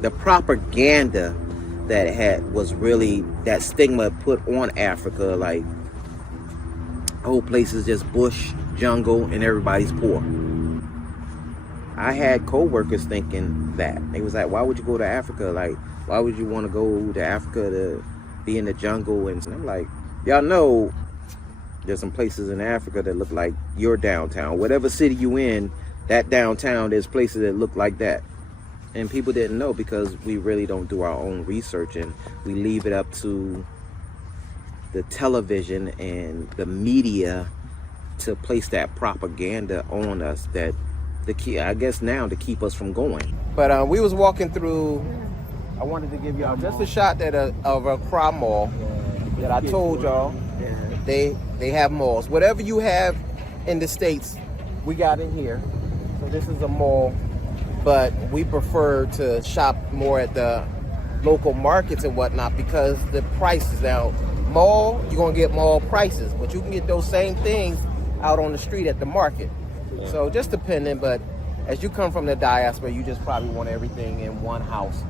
the propaganda that was really that stigma put on Africa, like whole place is just bush, jungle, and everybody's poor. I had co-workers thinking that. They was like, why would you go to Africa? Like, why would you want to go to Africa to be in the jungle? And I'm like, y'all know there's some places in Africa that look like your downtown. Whatever city you in, that downtown, there's places that look like that. And people didn't know because we really don't do our own research, and we leave it up to the television and the media to place that propaganda on us, that the key, I guess now, to keep us from going. But we was walking through, I wanted to give y'all just a shot of a Accra mall that I told y'all they have malls. Whatever you have in the States, we got in here. So this is a mall, but we prefer to shop more at the local markets and whatnot because the prices. Now, mall, you're gonna get mall prices, but you can get those same things out on the street at the market. So just depending, but as you come from the diaspora, you just probably want everything in one house.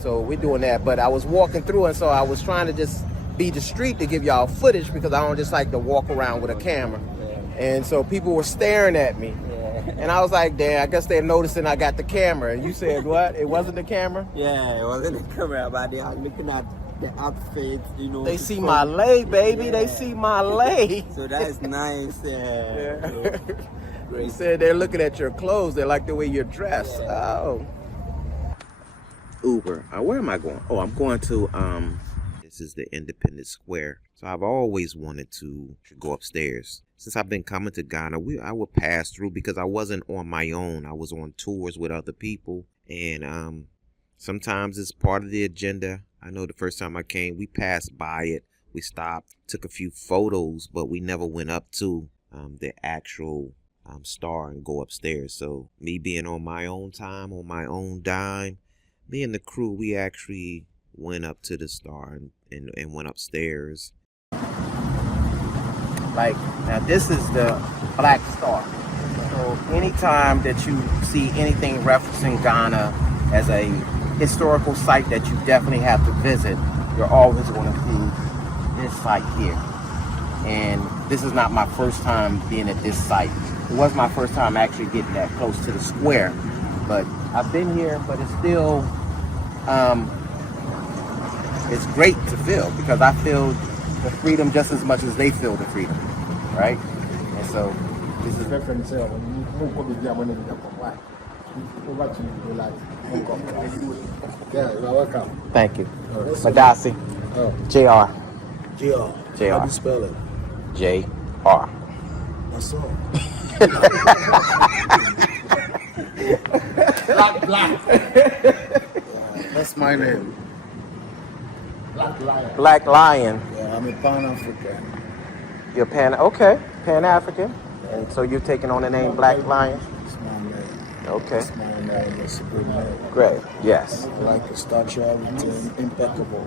So we're doing that. But I was walking through, and so I was trying to just be discreet to give y'all footage because I don't just like to walk around with a camera. And so people were staring at me. And I was like, damn, I guess they're noticing I got the camera. And you said what? It wasn't the camera? Yeah, it wasn't the camera, but they are looking at the outfits, you know. They see my lay, baby. Yeah. They see my lay. So that's nice. Yeah. They said they're looking at your clothes. They like the way you're dressed. Yeah. Oh. Uber. Where am I going? Oh, I'm going to, this is the Independence Square. So I've always wanted to go upstairs. Since I've been coming to Ghana, I would pass through because I wasn't on my own. I was on tours with other people. And sometimes it's part of the agenda. I know the first time I came, we passed by it. We stopped, took a few photos, but we never went up to the actual star and go upstairs. So me being on my own time, on my own dime, me and the crew, we actually went up to the star and went upstairs. Like, now this is the Black Star. So anytime that you see anything referencing Ghana as a historical site that you definitely have to visit, you're always going to see this site here. And this is not my first time being at this site. It was my first time actually getting that close to the square. But I've been here, but it's still, it's great to feel because I feel the freedom just as much as they feel the freedom, right? And so this is reference. Yeah, you're welcome. Thank you. Madasi. Oh. JR. JR. How do you spell it? JR. That's all. Black. That's my name. Black Lion. Black Lion. Yeah, I'm a Pan-African. You're Pan-African. Yeah. And so you're taking on the name Black Lion? It's my name. Okay. It's my name. It's a good name. Great. Yes. Like a statue, everything impeccable.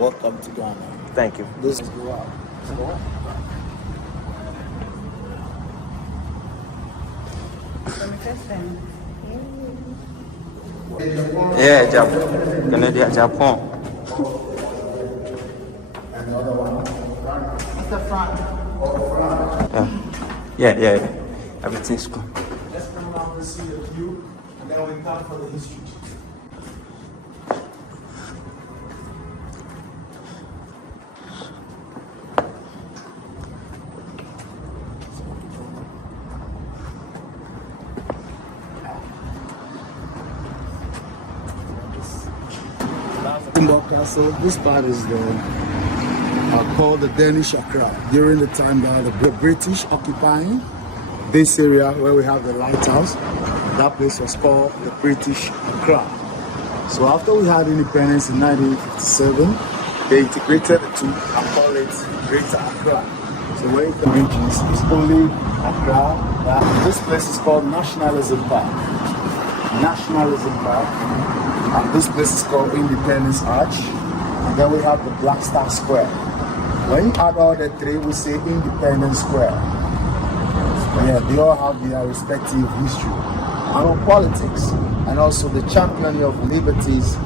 Welcome to Ghana. Thank you. This is go out. Yeah, Japan. Canada, Japan. Another one. It's the front. Yeah. Everything's cool. Let's come around and see the view, and then we come for the history. Castle. This part is called the Danish Accra. During the time that the British occupying this area where we have the lighthouse, that place was called the British Accra. So after we had independence in 1957, they integrated the two and called it Greater Accra. So where the regions is only Accra. This place is called Nationalism Park. Nationalism Park. And this place is called Independence Arch. And then we have the Black Star Square. When you add all the three, we say Independence Square. Yeah, they all have their respective history. And on politics, and also the championing of liberties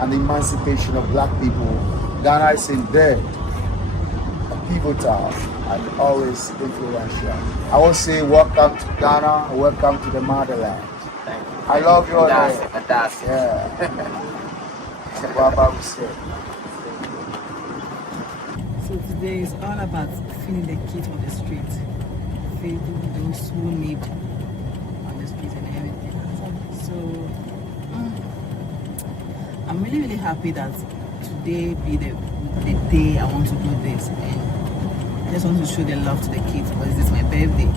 and the emancipation of black people. Ghana is in there, pivotal and always influential. I will say welcome to Ghana, welcome to the motherland. Thank you. I love your name. Fantastic. Yeah. What about we say? So today is all about feeding the kids on the street, feeding those who need on the street and everything. So I'm really, really happy that today be the day I want to do this, and I just want to show the love to the kids because this is my birthday.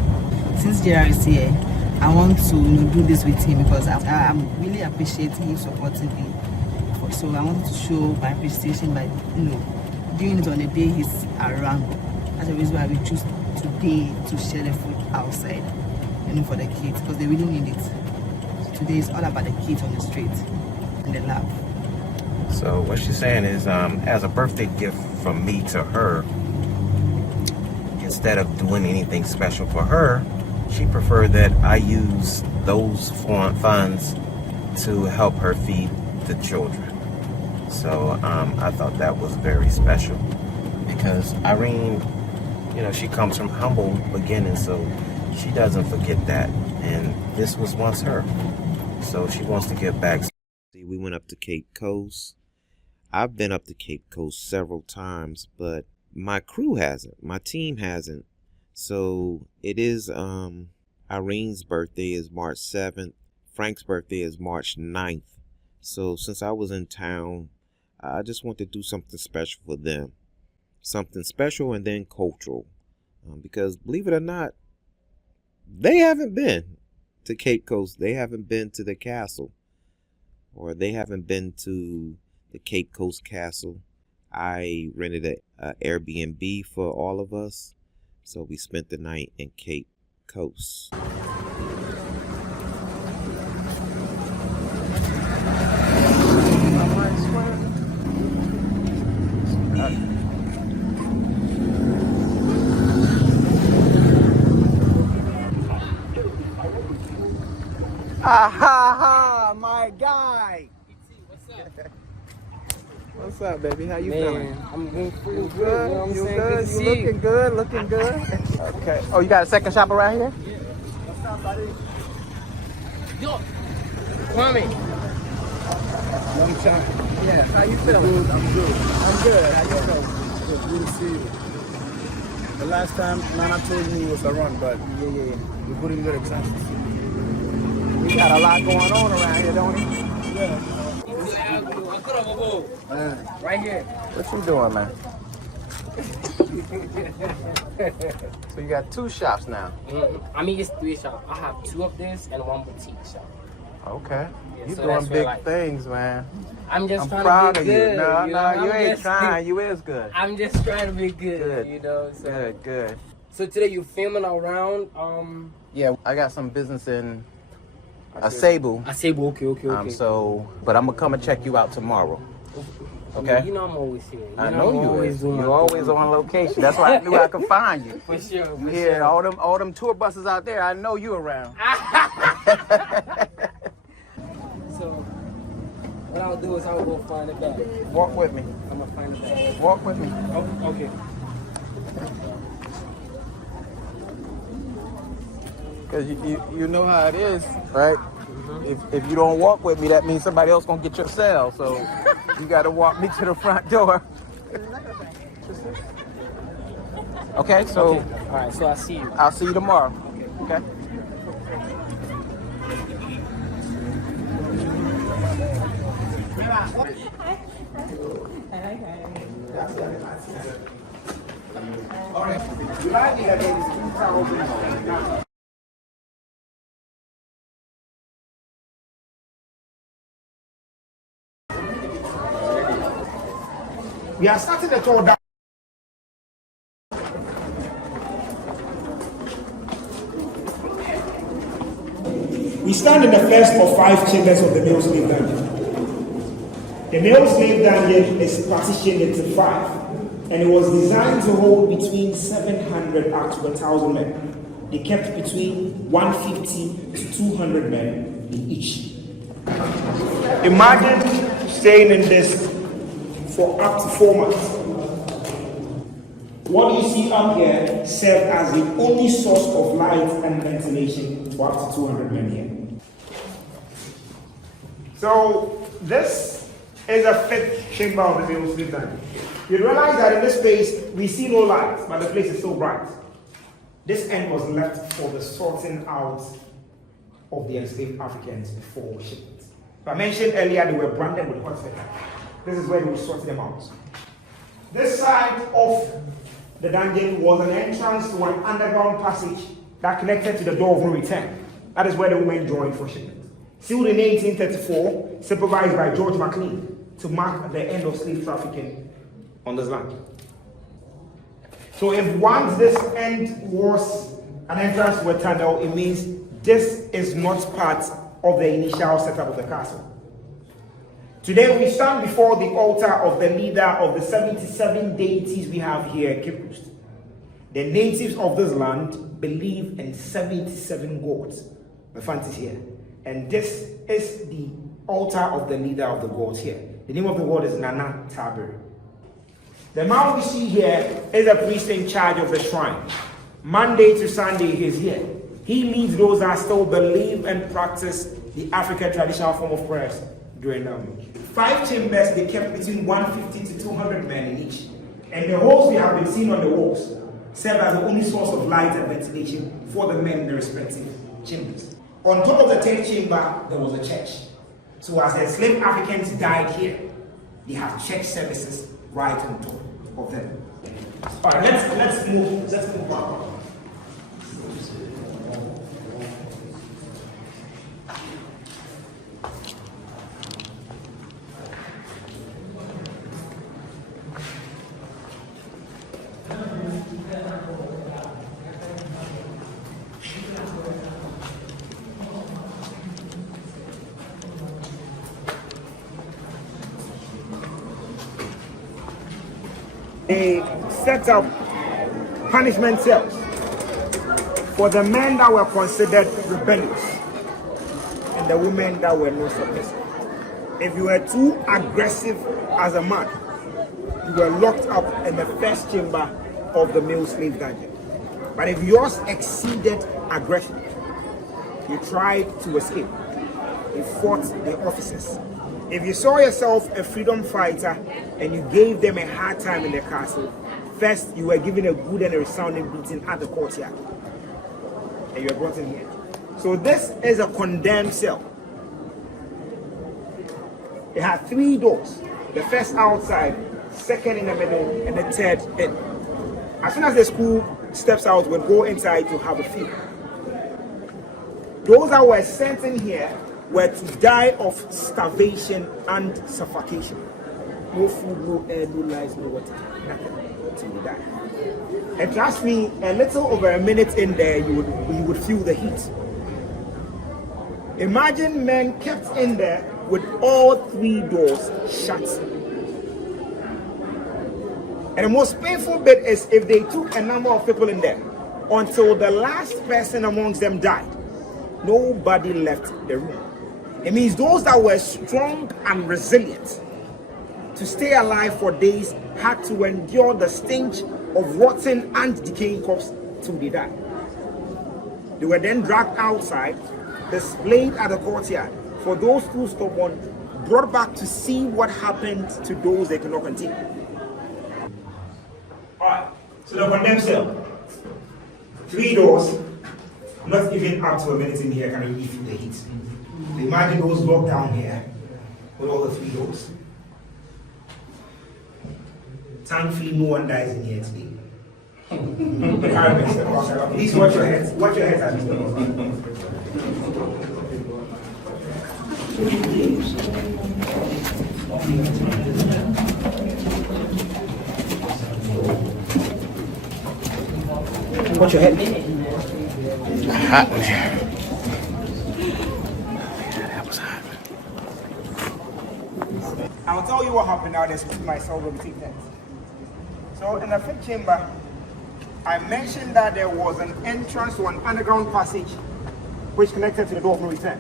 Since JR is here, I want to do this with him because I'm really appreciating him supporting me. So I wanted to show my appreciation by doing it on the day he's around. That's the reason why we choose today to share the food outside, for the kids because they really need it. So today is all about the kids on the street and the love. So what she's saying is, as a birthday gift from me to her, instead of doing anything special for her, she preferred that I use those funds to help her feed the children. So I thought that was very special because Irene, she comes from humble beginnings, so she doesn't forget that. And this was once her. So she wants to give back. See, we went up to Cape Coast. I've been up to Cape Coast several times, but my crew hasn't. My team hasn't. So it is Irene's birthday is March 7th. Frank's birthday is March 9th. So since I was in town, I just want to do something special for them. Something special and then cultural. Because believe it or not, they haven't been to Cape Coast. They haven't been to the castle. Or they haven't been to the Cape Coast Castle. I rented an Airbnb for all of us. So we spent the night in Cape Coast. Ha, my guy. What's up, baby? How you feeling? I'm good. You good? You good? You looking good? Looking good? Okay. Oh, you got a second shop around here? Yeah. What's up, buddy? Yo, Kwame. Long time. Yeah. How you feeling? Good, I'm good. I'm good. How you feeling? Good to see you. The last time Nana told me it was a run, but we couldn't get a chance to see you. We got a lot going on around here, don't we? Yeah. Right here. What you doing, man? So you got two shops now. I mean, it's 3 shops. I have 2 of this and 1 boutique shop. Okay. Yeah, You so doing that's big where, things, man. I'm just I'm trying proud to of be good. you. No, you ain't just, trying. You is good. I'm just trying to be good, Good. So. Good. So today you filming around, Yeah, I got some business in Cebu. I say, okay. But I'm gonna come and check you out tomorrow. Okay. You know I'm always here. I know you is. doing my You're always thing. on location. That's why I knew I could find you. For sure. You hear all them tour buses out there. I know you around. So what I'll do is I'll go find it back. Walk with me. I'm gonna find it back. Walk with me. Oh, okay. Cause you know how it is, right? If you don't walk with me, that means somebody else gonna get your cell. So you gotta walk me to the front door. Okay, so Okay. All right. So I see you. I'll see you tomorrow. Okay. We are starting the tour down. We stand in the first of 5 chambers of the male slave dungeon. The male slave dungeon is partitioned into 5, and it was designed to hold between 700 up to 1,000 men. They kept between 150 to 200 men in each. Imagine staying in this for up to 4 months. What you see up here served as the only source of light and ventilation for up to 200 men here. So this is a fifth chamber of the male slave dungeon. You realize that in this space we see no light, but the place is so bright. This end was left for the sorting out of the enslaved Africans before shipment. I mentioned earlier they were branded with hot feather. This is where they would sort them out. This side of the dungeon was an entrance to an underground passage that connected to the door of no return. That is where the women joined for shipment. Sealed in 1834, supervised by George McLean to mark the end of slave trafficking on this land. So if once this end was an entrance to a tunnel, it means this is not part of the initial setup of the castle. Today we stand before the altar of the leader of the 77 deities we have here in Cape Coast. The natives of this land believe in 77 gods. The font is here. And this is the altar of the leader of the gods here. The name of the god is Nana Tabir. The man we see here is a priest in charge of the shrine. Monday to Sunday he is here. He leads those that still believe and practice the African traditional form of prayers during the week. 5 chambers they kept between 150 to 200 men in each. And the holes we have been seeing on the walls serve as the only source of light and ventilation for the men in the respective chambers. On top of the 10th chamber, there was a church. So as the enslaved Africans died here, they have church services right on top of them. All right, let's move on. They set up punishment cells for the men that were considered rebellious and the women that were not submissive. If you were too aggressive as a man, you were locked up in the first chamber of the male slave dungeon. But if yours exceeded aggression, you tried to escape. You fought the officers. If you saw yourself a freedom fighter and you gave them a hard time in the castle, first you were given a good and a resounding beating at the courtyard. And you were brought in here. So this is a condemned cell. It had 3 doors. The first outside, second in the middle, and the third in. As soon as the school steps out, we'll go inside to have a field. Those that were sent in here were to die of starvation and suffocation. No food, no air, no light, no water, nothing until you die. And trust me, a little over a minute in there, you would feel the heat. Imagine men kept in there with all 3 doors shut. And the most painful bit is if they took a number of people in there until the last person amongst them died, nobody left the room. It means those that were strong and resilient to stay alive for days had to endure the stench of rotten and decaying corpses till they died. They were then dragged outside, displayed at the courtyard for those too stubborn, brought back to see what happened to those they could not continue. Alright, so the condemned cell. 3 doors, not even up to a minute in here can you feel the heat. So imagine those locked down here with all the 3 doors. Thankfully, no one dies in here today. Please watch your heads. Watch your heads as watch your head. I'll tell you what happened now, let's put myself over take that. So in the 5th chamber, I mentioned that there was an entrance to an underground passage which connected to the door of no return.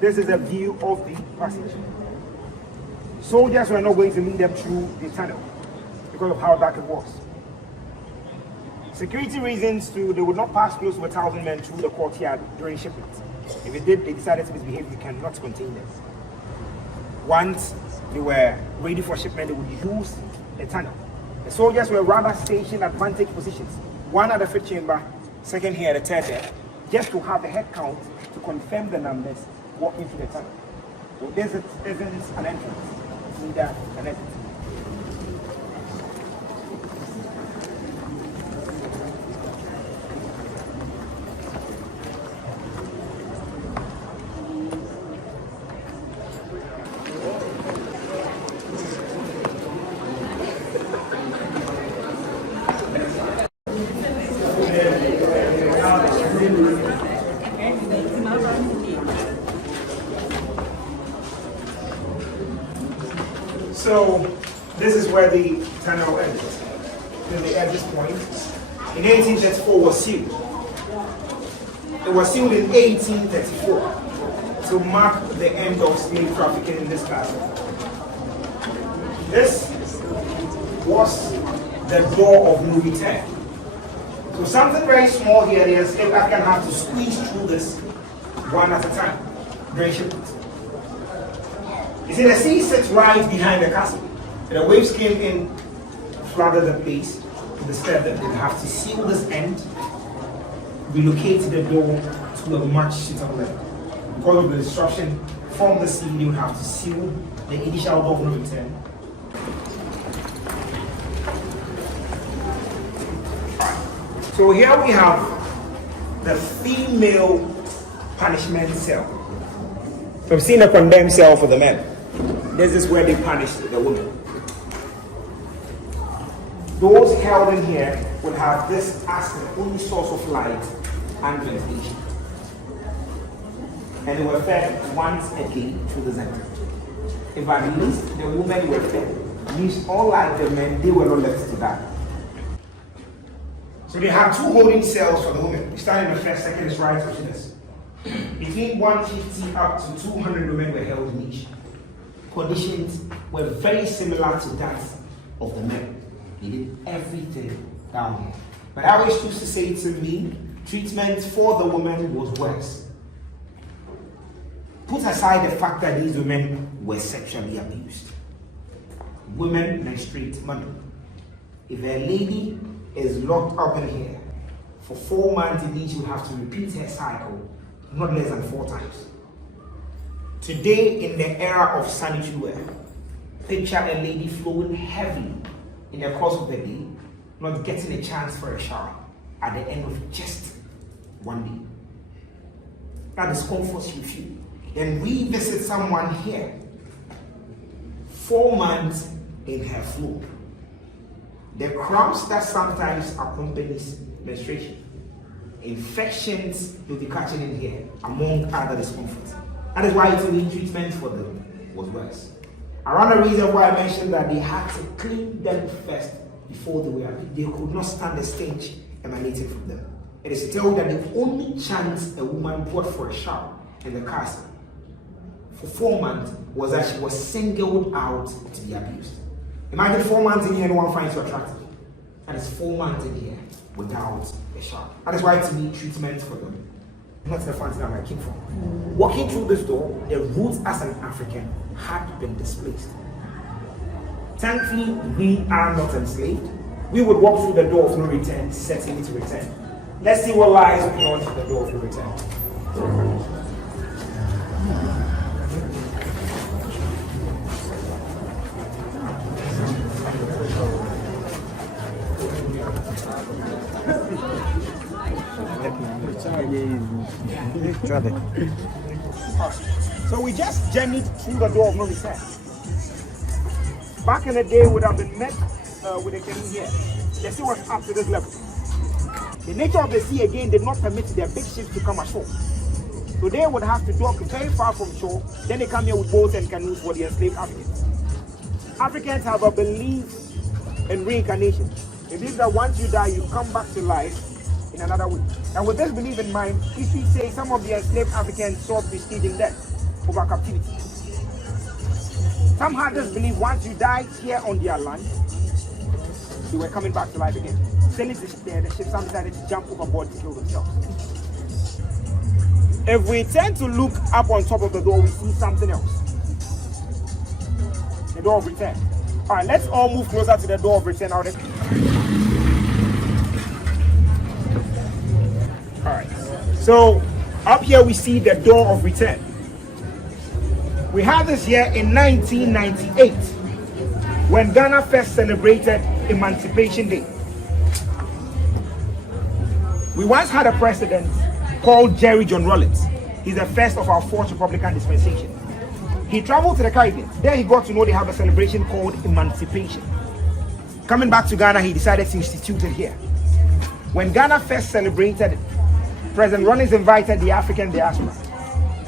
This is a view of the passage. Soldiers were not going to lead them through the tunnel because of how dark it was. Security reasons too, they would not pass close to 1,000 men through the courtyard during shipments. If it did, they decided to misbehave, you cannot contain them. Once they were ready for shipment, they would use the tunnel. The soldiers were rather stationed at vantage positions, one at the fifth chamber, second here at the third there, just to have the head count to confirm the numbers walking through the tunnel. So this isn't an entrance, it's neither an exit. So this is where the tunnel ends. Then the exit point in 1834 was sealed. It was sealed in 1834 to mark the end of slave trafficking in this class. This was the door of no return. So something very small here, the enslaved African have to squeeze through this one at a time during shipment. You see, the sea sits right behind the castle. And the waves came in, flooded the place to the step that they have to seal this end, relocate the door to a much suitable level. Because of the disruption from the sea, they would have to seal the initial door of no return. So here we have the female punishment cell. So we've seen a condemned cell for the men. This is where they punish the women. Those held in here would have this as the only source of light and ventilation. And they were fed once a day through the center. If at least the women were fed, means all like the men, they were not left to die. So they have two holding cells for the women. We start in the first, second is right of this. Between 150 up to 200 women were held in each. Conditions were very similar to that of the men. They did everything down here. But I always used to say to me, treatment for the women was worse. Put aside the fact that these women were sexually abused. Women menstruate money. If a lady is locked up in here for 4 months, it means you have to repeat her cycle not less than 4 times. Today, in the era of sanitary wear, picture a lady flowing heavily in the course of the day, not getting a chance for a shower at the end of just 1 day. That discomforts you feel. Then revisit someone here, 4 months in her flow. The cramps that sometimes accompanies menstruation, infections you'll be catching in here, among other discomforts. That is why the treatment for them was worse. Around the reason why I mentioned that they had to clean them first before they could not stand the stench emanating from them. It is still that the only chance a woman got for a shower in the castle for 4 months was that she was singled out to be abused. Imagine 4 months in here and no one finds you attractive. That is 4 months in here without a shower. That is why to me treatment for them, not the fancy that I came from. Walking through this door, the roots as an African had been displaced. Thankfully, we are not enslaved. We would walk through the door of no return, setting it to return. Let's see what lies beyond the door of no return. So we just journeyed through the door of no return. Back in the day, would have been met with a canoe here. The sea was up to this level. The nature of the sea again did not permit their big ships to come ashore. So they would have to dock very far from shore. Then they come here with boats and canoes for the enslaved Africans. Africans have a belief in reincarnation. They believe that once you die, you come back to life in another way. And with this belief in mind, history says some of the enslaved Africans saw prestige in death. over captivity. Some had this belief once you died here on their land, they were coming back to life again. Sailing the ship, some decided to jump overboard to kill themselves. If we tend to look up on top of the door, we see something else. The door of return. All right, let's all move closer to the door of return. All right. So up here we see the door of return. We had this here in 1998 when Ghana first celebrated Emancipation Day. We once had a president called Jerry John Rawlings. He's the first of our fourth Republican dispensation. He traveled to the Caribbean. There he got to know they have a celebration called Emancipation. Coming back to Ghana, he decided to institute it here. When Ghana first celebrated it, President Rawlings invited the African diaspora,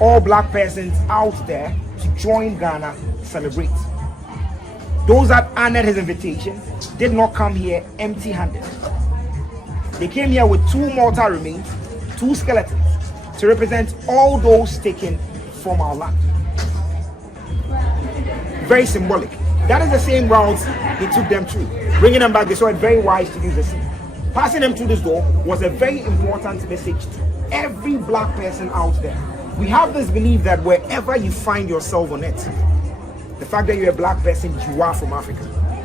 all black persons out there, to join Ghana celebrate. Those that honored his invitation did not come here empty-handed. They came here with 2 mortal remains, 2 skeletons, to represent all those taken from our land. Very symbolic. That is the same route he took them through. Bringing them back, they saw it very wise to use the sea. Passing them through this door was a very important message to every black person out there. We have this belief that wherever you find yourself on earth, the fact that you're a black person, you are from Africa.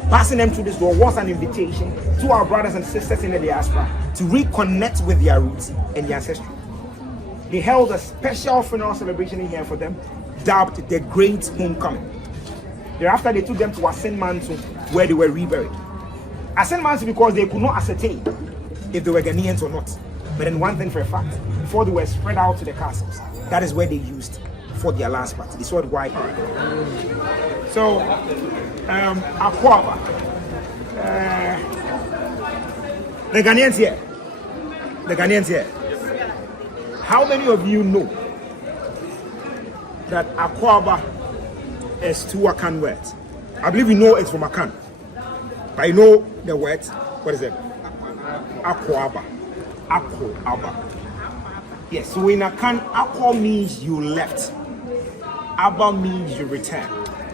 Passing them through this door was an invitation to our brothers and sisters in the diaspora to reconnect with their roots and their ancestry. They held a special funeral celebration in here for them, dubbed the Great Homecoming. Thereafter, they took them to Asin Mantu, where they were reburied. Asin Mantu because they could not ascertain if they were Ghanaians or not. But then one thing for a fact, before they were spread out to the castles, that is where they used for their last part. They saw it wide. So, Akwaba. The Ghanaians here. The Ghanaians here. How many of you know that Akwaba is 2 Akan words? I believe you know it's from Akan. But you know the words. What is it? Akwaba. Akwaba. Yes, so in Akan, Akwa means you left. Aba means you return.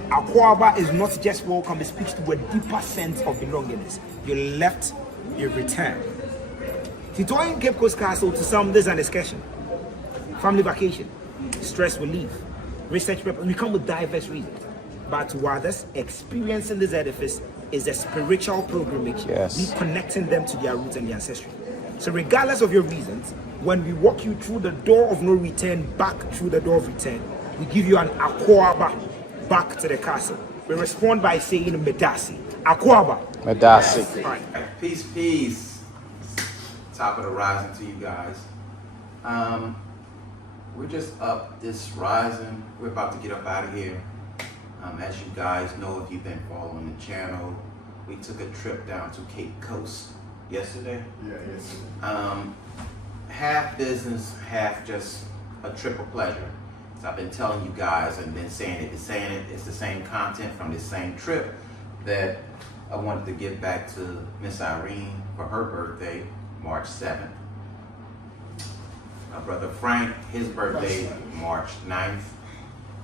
Akwaba is not just welcome, it speaks to a deeper sense of belongingness. You left, you return. Titoing Cape Coast Castle, to some, there's an excursion. Family vacation, stress relief, research paper. We come with diverse reasons. But to others, experiencing this edifice is a spiritual pilgrimage. Yes. Reconnecting them to their roots and their ancestry. So regardless of your reasons, when we walk you through the door of no return, back through the door of return, we give you an akwaba back to the castle. We respond by saying Medasi. Akwaba. Medasi. Right. Peace, peace. Top of the rising to you guys. We're just up this rising. We're about to get up out of here. As you guys know, if you've been following the channel, we took a trip down to Cape Coast yesterday. Yeah, yes. Half business, half just a trip of pleasure. So I've been telling you guys and been saying it. It's the same content from this same trip that I wanted to give back to Miss Irene for her birthday, March 7th. My brother Frank, his birthday, March 9th.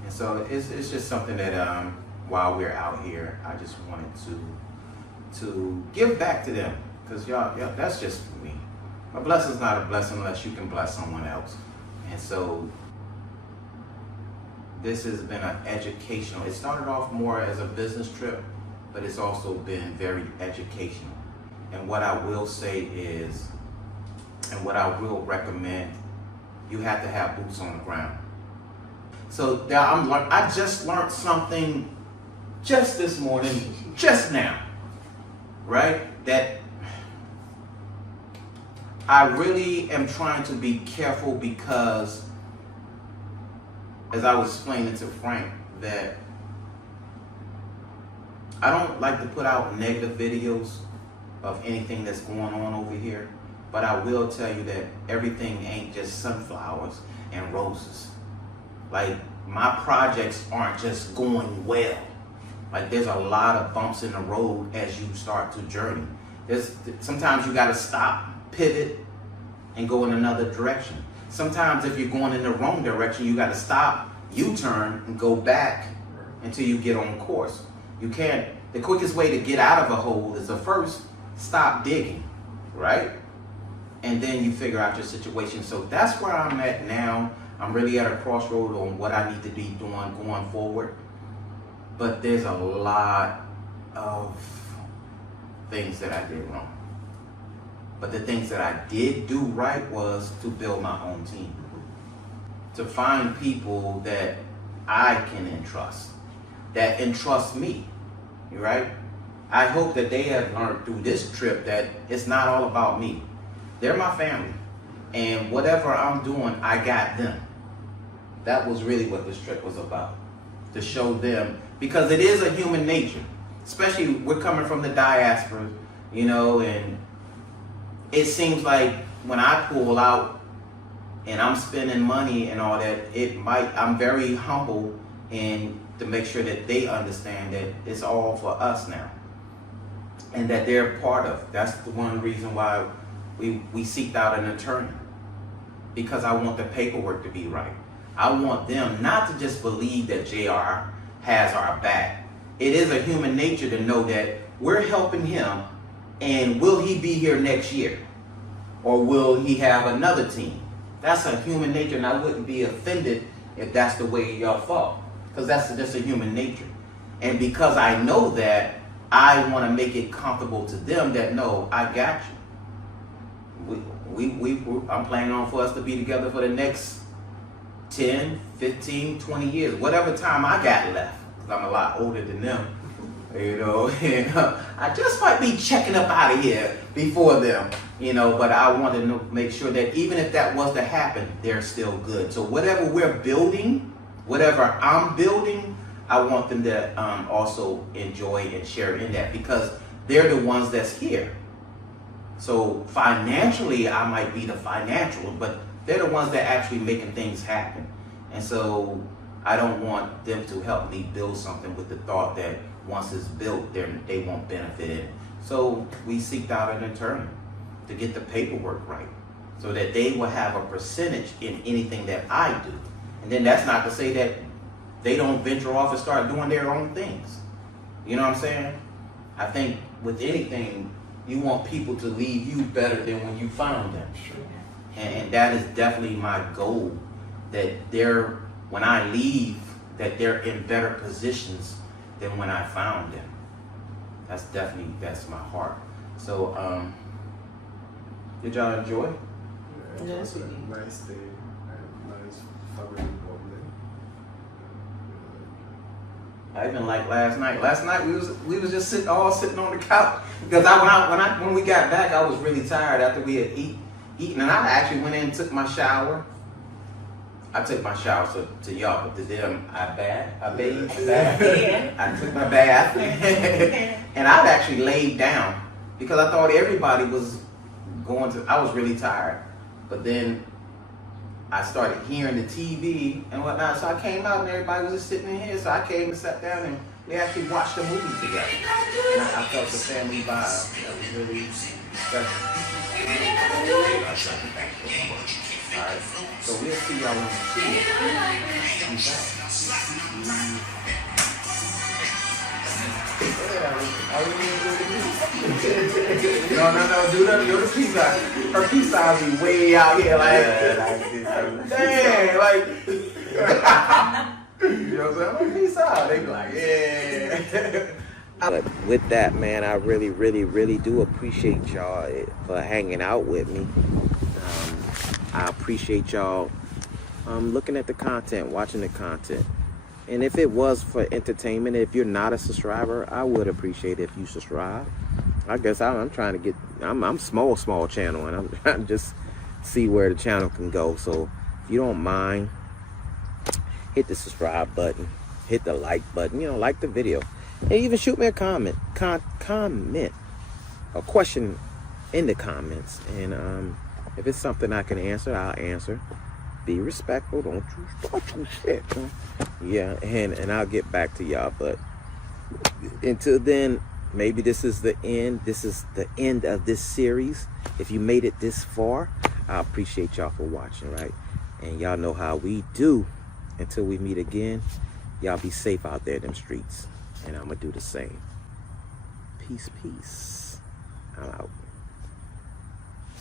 And so it's just something that while we're out here, I just wanted to give back to them. Because y'all, that's just me. A blessing's not a blessing unless you can bless someone else. And so this has been an educational. It started off more as a business trip, but it's also been very educational. And what I will say is, and what I will recommend, you have to have boots on the ground. So I just learned something just this morning, just now, right? That I really am trying to be careful because, as I was explaining to Frank, that I don't like to put out negative videos of anything that's going on over here, but I will tell you that everything ain't just sunflowers and roses. Like, my projects aren't just going well. Like, there's a lot of bumps in the road as you start to journey. Sometimes you gotta stop, pivot, and go in another direction. Sometimes if you're going in the wrong direction, you gotta stop, U-turn and go back until you get on course. You can't, the quickest way to get out of a hole is to first stop digging, right? And then you figure out your situation. So that's where I'm at now. I'm really at a crossroad on what I need to be doing going forward. But there's a lot of things that I did wrong. But the things that I did do right was to build my own team. To find people that I can entrust, that entrust me, right? I hope that they have learned through this trip that it's not all about me. They're my family. And whatever I'm doing, I got them. That was really what this trip was about. To show them, because it is a human nature. Especially we're coming from the diaspora, you know, and it seems like when I pull out and I'm spending money and all that, I'm very humble and to make sure that they understand that it's all for us now. And that they're part of. That's the one reason why we seeked out an attorney. Because I want the paperwork to be right. I want them not to just believe that JR has our back. It is a human nature to know that we're helping him, and will he be here next year? Or will he have another team? That's a human nature, and I wouldn't be offended if that's the way y'all thought. Because that's just a human nature. And because I know that, I want to make it comfortable to them that, no, I got you. I'm planning on for us to be together for the next 10, 15, 20 years, whatever time I got left, because I'm a lot older than them, you know, and I just might be checking up out of here before them, you know, but I want to make sure that even if that was to happen, they're still good. So whatever we're building, whatever I'm building, I want them to also enjoy and share in that, because they're the ones that's here. So financially, I might be the financial, but they're the ones that actually making things happen. And so I don't want them to help me build something with the thought that once it's built, they won't benefit in it. So we seeked out an attorney to get the paperwork right, so that they will have a percentage in anything that I do. And then that's not to say that they don't venture off and start doing their own things. You know what I'm saying? I think with anything, you want people to leave you better than when you found them. And that is definitely my goal, that when I leave, that they're in better positions than when I found them. That's my heart. So, did y'all enjoy? Yes, we did. Nice day, nice family bonding. I even like last night. Last night we was just sitting on the couch, because when we got back, I was really tired after we had eaten, and I actually went in and took my shower. I took my shower to y'all, but to them I bathed. I took my bath, and I'd actually laid down because I thought everybody was I was really tired, but then I started hearing the TV and whatnot, so I came out and everybody was just sitting in here, so I came and sat down and we actually watched the movie together. And I felt the family vibe. That was really special. Alright, so we'll see y'all on the tour. Peace out. No, do the peace out. Her peace out be way out here, like dang, like you know what I'm saying? Peace out. They be like, yeah. But with that, man, I really, really, really do appreciate y'all for hanging out with me. I appreciate y'all looking at the content, watching the content. And if it was for entertainment, if you're not a subscriber, I would appreciate if you subscribe. I guess I'm trying to get, I'm small channel, and I'm trying to just see where the channel can go. So if you don't mind, hit the subscribe button, hit the like button, you know, like the video. And even shoot me a comment, a question in the comments. And if it's something I can answer, I'll answer. Be respectful, don't you start some shit. Yeah, and I'll get back to y'all. But until then, maybe this is the end. This is the end of this series. If you made it this far, I appreciate y'all for watching, right? And y'all know how we do. until we meet again, y'all be safe out there in them streets. And I'm going to do the same. Peace, peace. I'm out.